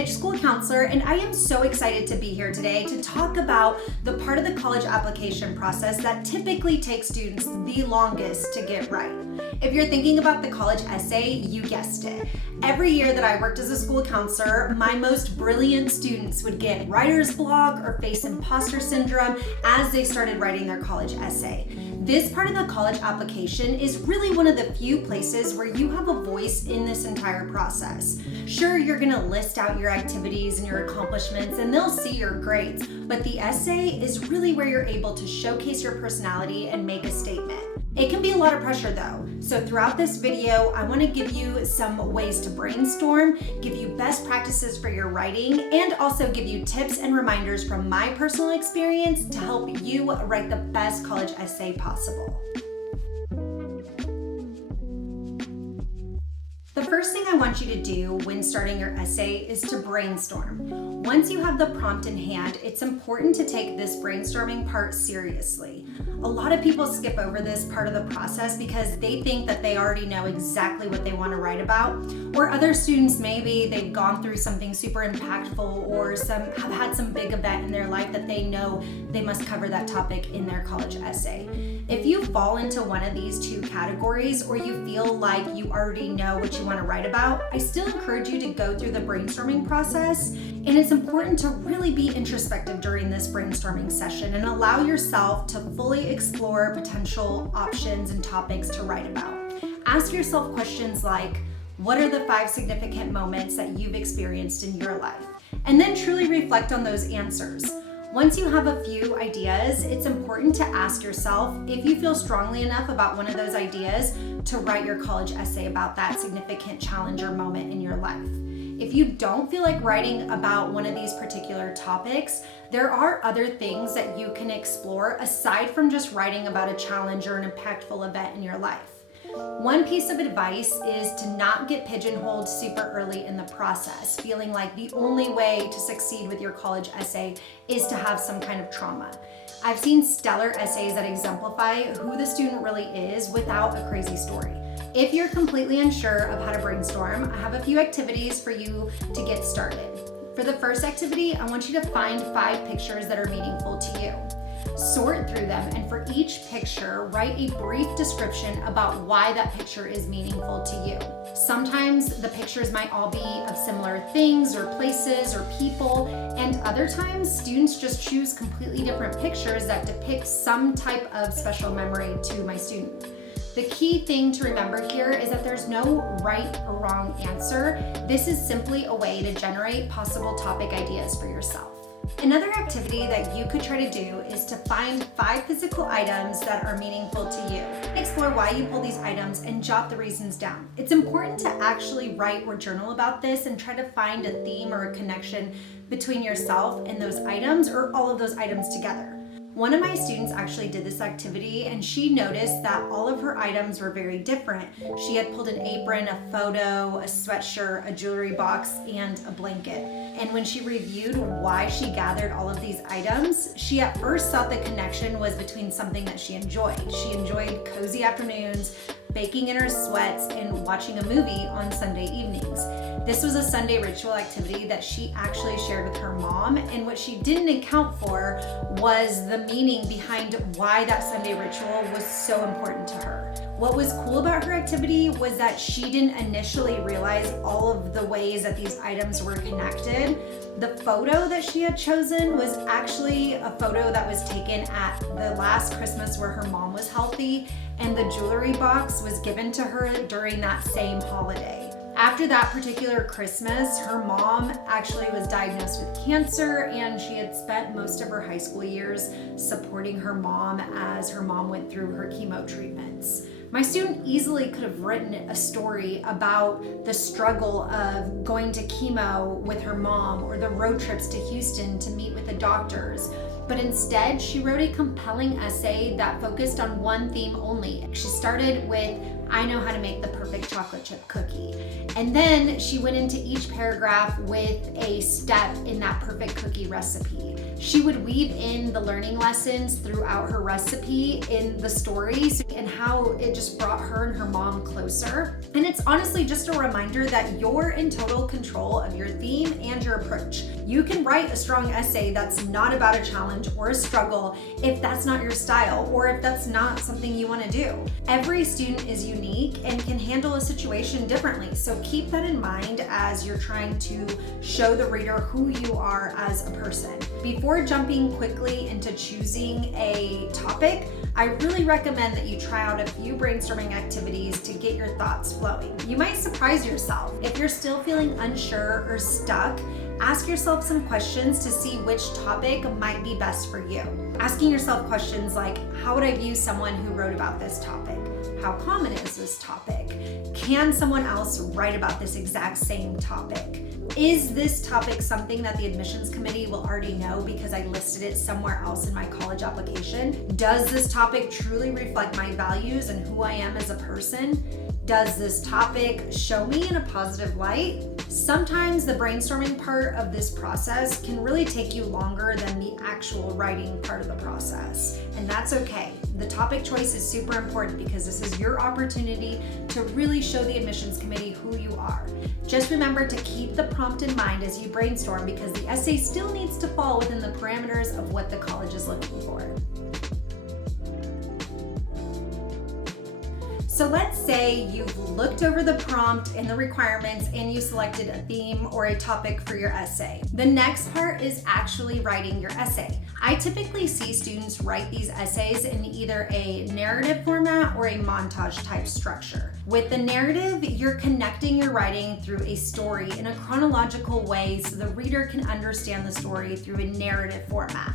niche school counselor, and I am so excited to be here today to talk about the part of the college application process that typically takes students the longest to get right. If you're thinking about the college essay, you guessed it. Every year that I worked as a school counselor, my most brilliant students would get writer's block or face imposter syndrome as they started writing their college essay. This part of the college application is really one of the few places where you have a voice in this entire process. Sure, you're gonna list out your activities and your accomplishments and they'll see your grades, but the essay is really where you're able to showcase your personality and make a statement. It can be a lot of pressure though, so throughout this video, I want to give you some ways to brainstorm, give you best practices for your writing, and also give you tips and reminders from my personal experience to help you write the best college essay possible. The first thing I want you to do when starting your essay is to brainstorm. Once you have the prompt in hand, it's important to take this brainstorming part seriously. A lot of people skip over this part of the process because they think that they already know exactly what they want to write about, or other students, maybe they've gone through something super impactful or have had some big event in their life that they know they must cover that topic in their college essay. If you fall into one of these two categories, or you feel like you already know what you want to write about, I still encourage you to go through the brainstorming process, and it's important to really be introspective during this brainstorming session and allow yourself to fully explore potential options and topics to write about. Ask yourself questions like, what are the 5 significant moments that you've experienced in your life? And then truly reflect on those answers. Once you have a few ideas, it's important to ask yourself if you feel strongly enough about one of those ideas to write your college essay about that significant challenge or moment in your life. If you don't feel like writing about one of these particular topics, there are other things that you can explore aside from just writing about a challenge or an impactful event in your life. One piece of advice is to not get pigeonholed super early in the process, feeling like the only way to succeed with your college essay is to have some kind of trauma. I've seen stellar essays that exemplify who the student really is without a crazy story. If you're completely unsure of how to brainstorm, I have a few activities for you to get started. For the first activity, I want you to find 5 pictures that are meaningful to you. Sort through them, and for each picture, write a brief description about why that picture is meaningful to you. Sometimes the pictures might all be of similar things or places or people, and other times students just choose completely different pictures that depict some type of special memory to my student. The key thing to remember here is that there's no right or wrong answer. This is simply a way to generate possible topic ideas for yourself. Another activity that you could try to do is to find 5 physical items that are meaningful to you. Explore why you pull these items and jot the reasons down. It's important to actually write or journal about this and try to find a theme or a connection between yourself and those items, or all of those items together. One of my students actually did this activity, and she noticed that all of her items were very different. She had pulled an apron, a photo, a sweatshirt, a jewelry box, and a blanket. And when she reviewed why she gathered all of these items, she at first thought the connection was between something that she enjoyed. She enjoyed cozy afternoons, baking in her sweats, and watching a movie on Sunday evenings. This was a Sunday ritual activity that she actually shared with her mom, and what she didn't account for was the meaning behind why that Sunday ritual was so important to her. What was cool about her activity was that she didn't initially realize all of the ways that these items were connected. The photo that she had chosen was actually a photo that was taken at the last Christmas where her mom was healthy, and the jewelry box was given to her during that same holiday. After that particular Christmas, her mom actually was diagnosed with cancer, and she had spent most of her high school years supporting her mom as her mom went through her chemo treatments. My student easily could have written a story about the struggle of going to chemo with her mom, or the road trips to Houston to meet with the doctors. But instead, she wrote a compelling essay that focused on one theme only. She started with I know how to make the perfect chocolate chip cookie. And then she went into each paragraph with a step in that perfect cookie recipe. She would weave in the learning lessons throughout her recipe in the stories and how it just brought her and her mom closer. And it's honestly just a reminder that you're in total control of your theme and your approach. You can write a strong essay that's not about a challenge or a struggle if that's not your style or if that's not something you want to do. Every student is unique and can handle a situation differently. So keep that in mind as you're trying to show the reader who you are as a person. Before jumping quickly into choosing a topic, I really recommend that you try out a few brainstorming activities to get your thoughts flowing. You might surprise yourself. If you're still feeling unsure or stuck, ask yourself some questions to see which topic might be best for you. Asking yourself questions like, how would I view someone who wrote about this topic? How common is this topic? Can someone else write about this exact same topic? Is this topic something that the admissions committee will already know because I listed it somewhere else in my college application? Does this topic truly reflect my values and who I am as a person? Does this topic show me in a positive light? Sometimes the brainstorming part of this process can really take you longer than the actual writing part of the process, and that's okay. The topic choice is super important because this is your opportunity to really show the admissions committee who you are. Just remember to keep the prompt in mind as you brainstorm because the essay still needs to fall within the parameters of what the college is looking for. So let's say you've looked over the prompt and the requirements and you selected a theme or a topic for your essay. The next part is actually writing your essay. I typically see students write these essays in either a narrative format or a montage type structure. With the narrative, you're connecting your writing through a story in a chronological way so the reader can understand the story through a narrative format.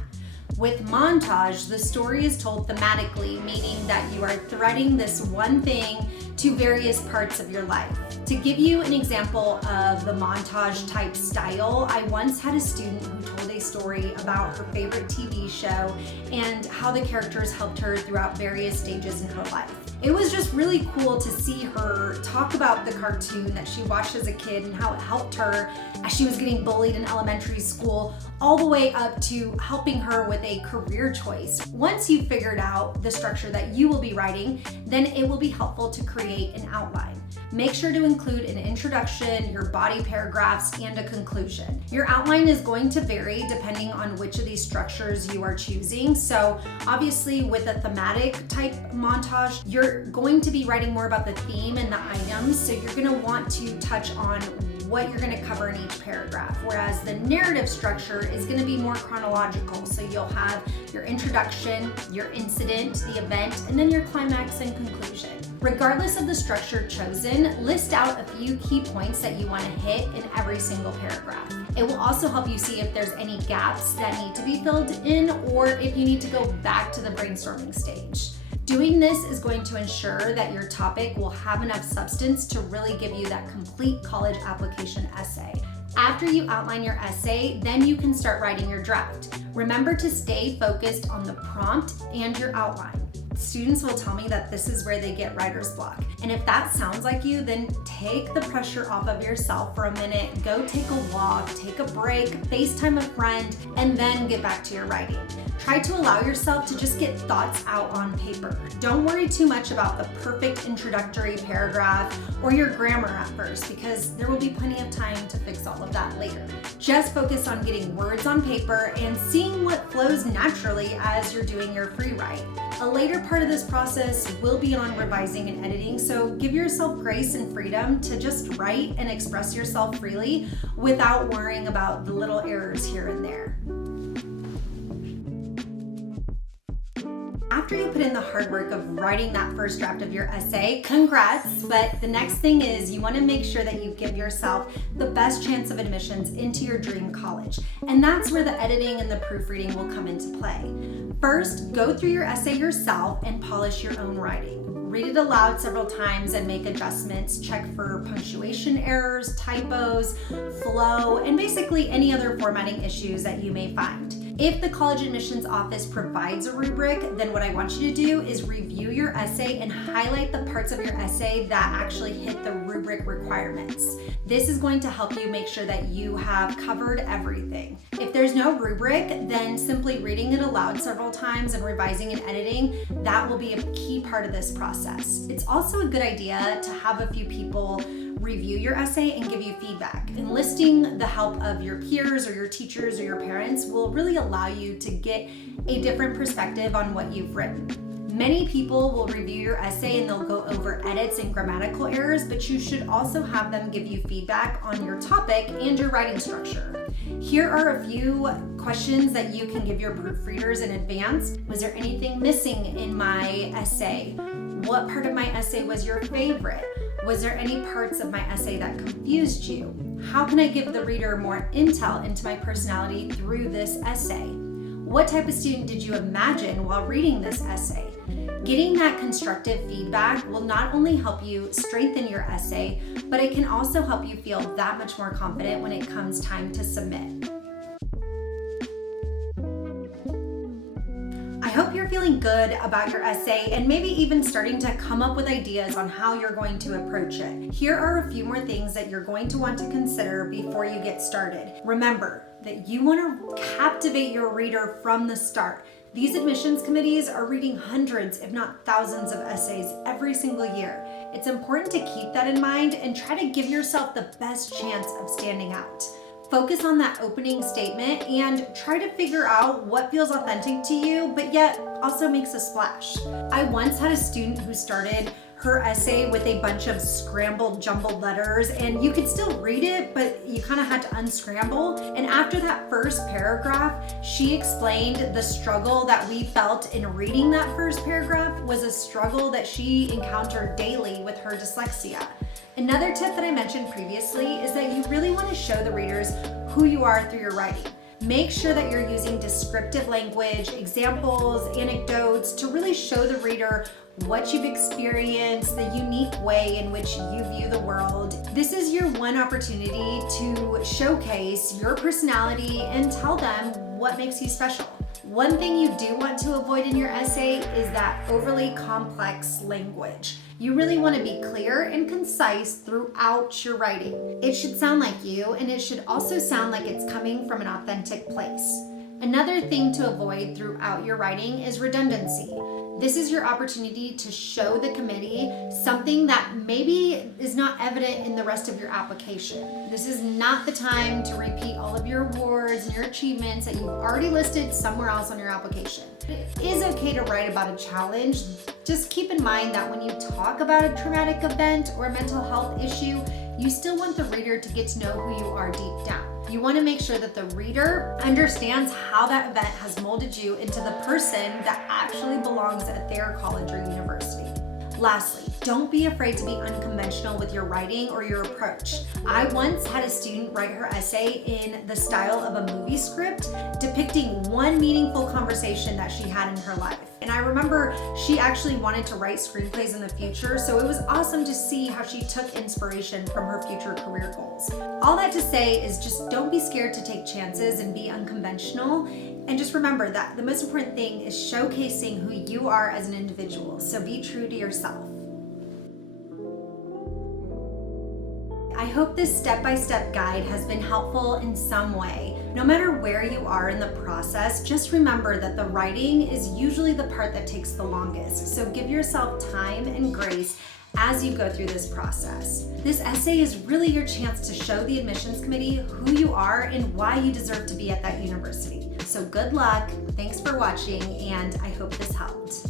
With montage, the story is told thematically, meaning that you are threading this one thing to various parts of your life. To give you an example of the montage type style, I once had a student who told a story about her favorite TV show and how the characters helped her throughout various stages in her life. It was just really cool to see her talk about the cartoon that she watched as a kid and how it helped her as she was getting bullied in elementary school, all the way up to helping her with a career choice. Once you've figured out the structure that you will be writing, then it will be helpful to create an outline. Make sure to include an introduction, your body paragraphs, and a conclusion. Your outline is going to vary depending on which of these structures you are choosing. So obviously with a thematic type montage, you're going to be writing more about the theme and the items. So you're going to want to touch on what you're going to cover in each paragraph, whereas the narrative structure is going to be more chronological. So you'll have your introduction, your incident, the event, and then your climax and conclusion. Regardless of the structure chosen, list out a few key points that you want to hit in every single paragraph. It will also help you see if there's any gaps that need to be filled in or if you need to go back to the brainstorming stage. Doing this is going to ensure that your topic will have enough substance to really give you that complete college application essay. After you outline your essay, then you can start writing your draft. Remember to stay focused on the prompt and your outline. Students will tell me that this is where they get writer's block. And if that sounds like you, then take the pressure off of yourself for a minute, go take a walk, take a break, FaceTime a friend, and then get back to your writing. Try to allow yourself to just get thoughts out on paper. Don't worry too much about the perfect introductory paragraph or your grammar at first, because there will be plenty of time to fix all of that later. Just focus on getting words on paper and seeing what flows naturally as you're doing your free write. A later part of this process will be on revising and editing, so give yourself grace and freedom to just write and express yourself freely without worrying about the little errors here and there. After you put in the hard work of writing that first draft of your essay, congrats, but the next thing is you want to make sure that you give yourself the best chance of admissions into your dream college. And that's where the editing and the proofreading will come into play. First, go through your essay yourself and polish your own writing. Read it aloud several times and make adjustments. Check for punctuation errors, typos, flow, and basically any other formatting issues that you may find. If the college admissions office provides a rubric, then what I want you to do is review your essay and highlight the parts of your essay that actually hit the rubric requirements. This is going to help you make sure that you have covered everything. If there's no rubric, then simply reading it aloud several times and revising and editing, that will be a key part of this process. It's also a good idea to have a few people review your essay and give you feedback. Enlisting the help of your peers or your teachers or your parents will really allow you to get a different perspective on what you've written. Many people will review your essay and they'll go over edits and grammatical errors, but you should also have them give you feedback on your topic and your writing structure. Here are a few questions that you can give your proofreaders in advance. Was there anything missing in my essay? What part of my essay was your favorite? Was there any parts of my essay that confused you? How can I give the reader more intel into my personality through this essay? What type of student did you imagine while reading this essay? Getting that constructive feedback will not only help you strengthen your essay, but it can also help you feel that much more confident when it comes time to submit. I hope you're feeling good about your essay and maybe even starting to come up with ideas on how you're going to approach it. Here are a few more things that you're going to want to consider before you get started. Remember that you want to captivate your reader from the start. These admissions committees are reading hundreds, if not thousands of essays every single year. It's important to keep that in mind and try to give yourself the best chance of standing out. Focus on that opening statement and try to figure out what feels authentic to you, but yet also makes a splash. I once had a student who started her essay with a bunch of scrambled, jumbled letters, and you could still read it, but you kind of had to unscramble. And after that first paragraph, she explained the struggle that we felt in reading that first paragraph was a struggle that she encountered daily with her dyslexia. Another tip that I mentioned previously is that you really want to show the readers who you are through your writing. Make sure that you're using descriptive language, examples, anecdotes to really show the reader what you've experienced, the unique way in which you view the world. This is your one opportunity to showcase your personality and tell them what makes you special. One thing you do want to avoid in your essay is that overly complex language. You really want to be clear and concise throughout your writing. It should sound like you, and it should also sound like it's coming from an authentic place. Another thing to avoid throughout your writing is redundancy. This is your opportunity to show the committee something that maybe is not evident in the rest of your application. This is not the time to repeat all of your awards and your achievements that you've already listed somewhere else on your application. It is okay to write about a challenge. Just keep in mind that when you talk about a traumatic event or a mental health issue, you still want the reader to get to know who you are deep down. You want to make sure that the reader understands how that event has molded you into the person that actually belongs at their college or university. Lastly, don't be afraid to be unconventional with your writing or your approach. I once had a student write her essay in the style of a movie script depicting one meaningful conversation that she had in her life. And I remember she actually wanted to write screenplays in the future, so it was awesome to see how she took inspiration from her future career goals. All that to say is just don't be scared to take chances and be unconventional. And just remember that the most important thing is showcasing who you are as an individual. So be true to yourself. I hope this step-by-step guide has been helpful in some way. No matter where you are in the process, just remember that the writing is usually the part that takes the longest. So give yourself time and grace as you go through this process. This essay is really your chance to show the admissions committee who you are and why you deserve to be at that university. So good luck, thanks for watching, and I hope this helped.